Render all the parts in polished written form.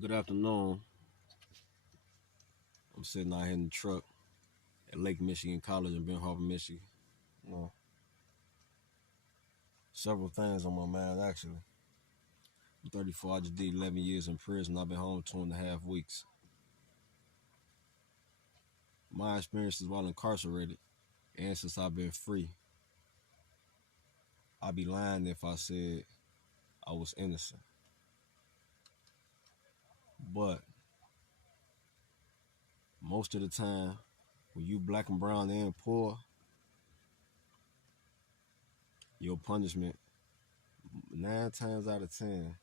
Good afternoon. I'm sitting out here in the truck at Lake Michigan College in Ben Harbor, Michigan. You know, several things on my mind actually. I'm 34. I just did 11 years in prison. I've been home 2.5 weeks. My experiences while incarcerated and since I've been free, I'd be lying if I said I was innocent. But most of the time, when you black and brown and poor, your punishment 9 times out of 10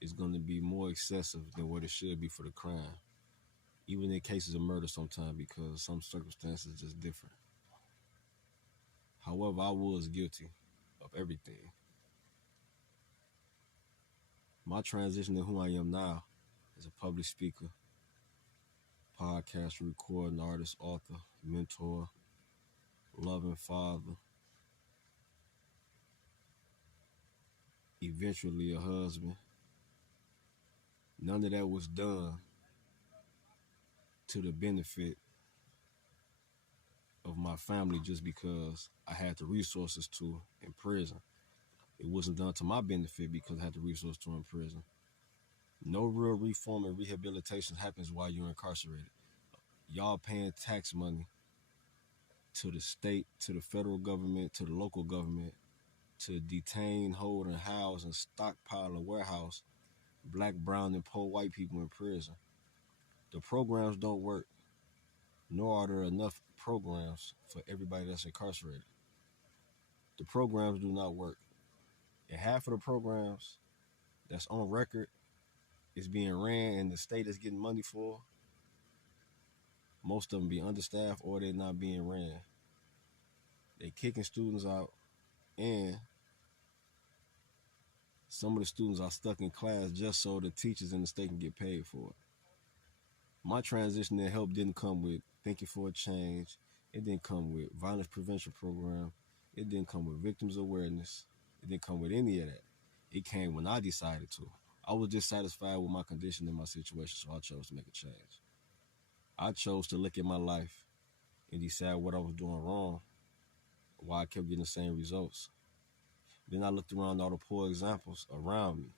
is going to be more excessive than what it should be for the crime. Even in cases of murder sometimes because some circumstances just different. However, I was guilty of everything. My transition to who I am now is a public speaker, podcast recording artist, author, mentor, loving father, eventually a husband. None of that was done to the benefit of my family just because I had the resources to in prison. It wasn't done to my benefit because I had the resources to in prison. No real reform and rehabilitation happens while you're incarcerated. Y'all paying tax money to the state, to the federal government, to the local government, to detain, hold, and house and stockpile and warehouse black, brown, and poor white people in prison. The programs don't work, nor are there enough programs for everybody that's incarcerated. The programs do not work. And half of the programs that's on record is being ran and the state is getting money for, most of them be understaffed or they're not being ran. They kicking students out, and some of the students are stuck in class just so the teachers in the state can get paid for it. My transition and help didn't come with thinking for a change. It didn't come with violence prevention program. It didn't come with victims awareness. It didn't come with any of that. It came when I decided to. I was dissatisfied with my condition and my situation, so I chose to make a change. I chose to look at my life and decide what I was doing wrong, why I kept getting the same results. Then I looked around all the poor examples around me.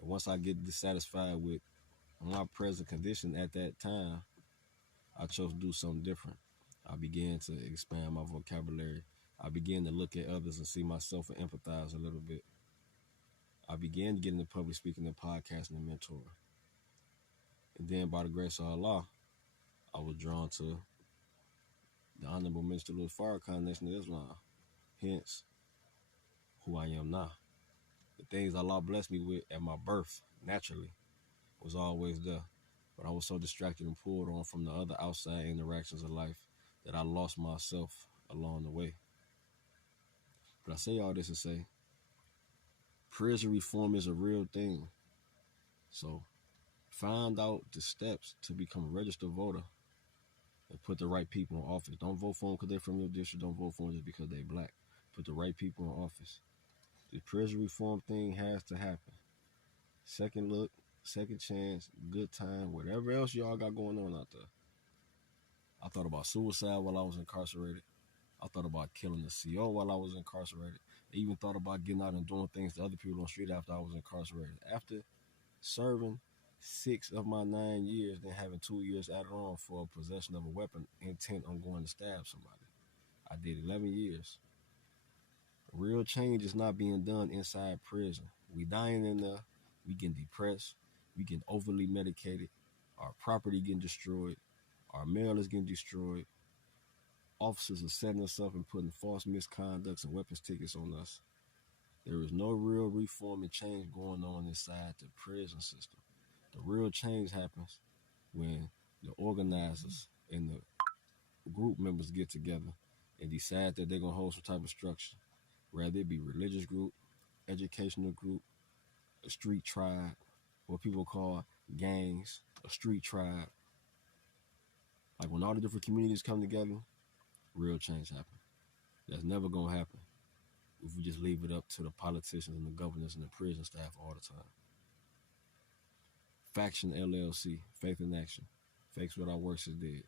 And once I get dissatisfied with my present condition at that time, I chose to do something different. I began to expand my vocabulary. I began to look at others and see myself and empathize a little bit. I began to get into public speaking and podcasting and mentoring. And then by the grace of Allah, I was drawn to the Honorable Minister Louis Farrakhan, Nation of Islam. Hence, who I am now. The things Allah blessed me with at my birth, naturally, was always there. But I was so distracted and pulled on from the other outside interactions of life that I lost myself along the way. But I say all this to say, prison reform is a real thing. So find out the steps to become a registered voter and put the right people in office. Don't vote for them because they're from your district. Don't vote for them just because they're black. Put the right people in office. The prison reform thing has to happen. Second look, second chance, good time, whatever else y'all got going on out there. I thought about suicide while I was incarcerated. I thought about killing the CO while I was incarcerated. I even thought about getting out and doing things to other people on the street after I was incarcerated. After serving 6 of my 9 years, then having 2 years added on for possession of a weapon intent on going to stab somebody, I did 11 years. Real change is not being done inside prison. We dying in there. We getting depressed. We getting overly medicated. Our property getting destroyed. Our mail is getting destroyed. Officers are setting us up and putting false misconducts and weapons tickets on us. There is no real reform and change going on inside the prison system. The real change happens when the organizers and the group members get together and decide that they're going to hold some type of structure. Whether it be religious group, educational group, a street tribe, what people call gangs, a street tribe. Like when all the different communities come together, real change happens. That's never going to happen if we just leave it up to the politicians and the governors and the prison staff all the time. Faction LLC, Faith in Action. Fakes what our works is dead.